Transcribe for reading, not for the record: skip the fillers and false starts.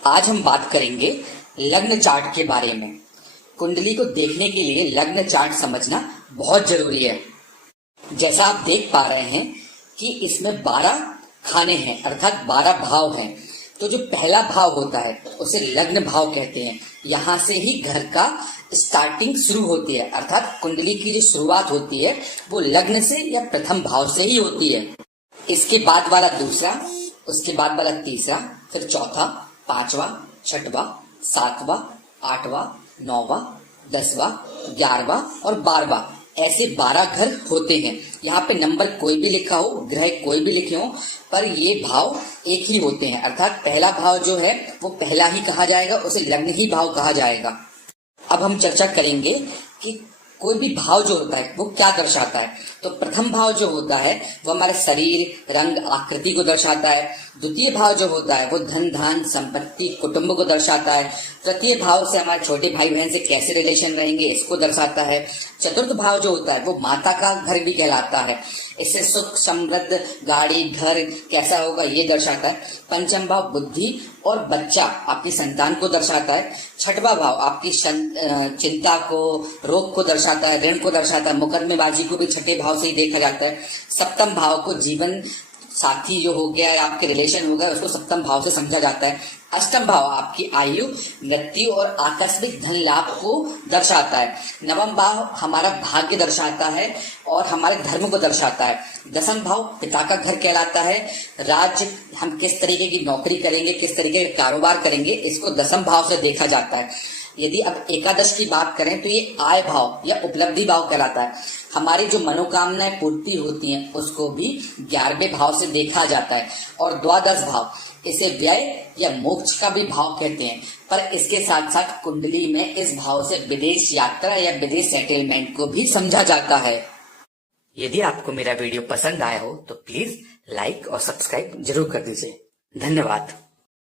आज हम बात करेंगे लग्न चार्ट के बारे में। कुंडली को देखने के लिए लग्न चार्ट समझना बहुत जरूरी है। जैसा आप देख पा रहे हैं कि इसमें 12 खाने हैं, अर्थात 12 भाव हैं। तो जो पहला भाव होता है उसे लग्न भाव कहते हैं। यहाँ से ही घर का स्टार्टिंग शुरू होती है, अर्थात कुंडली की जो शुरुआत होती है वो लग्न से या प्रथम भाव से ही होती है। इसके बाद वाला दूसरा, उसके बाद वाला तीसरा, फिर चौथा, पांचवा, छठवा, सातवां, आठवां, नौवां, 10वां, 11वां और 12वां, ऐसे 12 घर होते हैं। यहाँ पे नंबर कोई भी लिखा हो, ग्रह कोई भी लिखे हो, पर ये भाव एक ही होते हैं। अर्थात पहला भाव जो है वो पहला ही कहा जाएगा, उसे लग्न ही भाव कहा जाएगा। अब हम चर्चा करेंगे कि कोई भी भाव जो होता है वो क्या दर्शाता है। तो प्रथम भाव जो होता है वो हमारे शरीर, रंग, आकृति को दर्शाता है। द्वितीय भाव जो होता है वो धन, धान, संपत्ति, कुटुंब को दर्शाता है। तृतीय भाव से हमारे छोटे भाई बहन से कैसे रिलेशन रहेंगे इसको दर्शाता है। चतुर्थ भाव जो होता है वो माता का घर भी कहलाता है। इससे सुख, समृद्ध, गाड़ी, घर कैसा होगा ये दर्शाता है। पंचम भाव बुद्धि और बच्चा, आपकी संतान को दर्शाता है। छठवां भाव आपकी चिंता को, रोग को दर्शाता है, ऋण को दर्शाता है। मुकदमेबाजी को भी छठे भाव से ही देखा जाता है। सप्तम भाव को जीवन साथी जो हो गया या आपके रिलेशन हो गया उसको सप्तम भाव से समझा जाता है। अष्टम भाव आपकी आयु, मृत्यु और आकस्मिक धन लाभ को दर्शाता है। नवम भाव हमारा भाग्य दर्शाता है और हमारे धर्म को दर्शाता है। दसम भाव पिता का घर कहलाता है। राज्य, हम किस तरीके की नौकरी करेंगे, किस तरीके का कारोबार करेंगे, इसको दसम भाव से देखा जाता है। यदि अब एकादश की बात करें तो ये आय भाव या उपलब्धि भाव कहलाता है। हमारी जो मनोकामनाएं पूर्ति होती हैं उसको भी 11वें भाव से देखा जाता है। और द्वादश भाव, इसे व्यय या मोक्ष का भी भाव कहते हैं। पर इसके साथ साथ कुंडली में इस भाव से विदेश यात्रा या विदेश सेटलमेंट को भी समझा जाता है। यदि आपको मेरा वीडियो पसंद आया हो तो प्लीज लाइक और सब्सक्राइब जरूर कर दीजिए। धन्यवाद।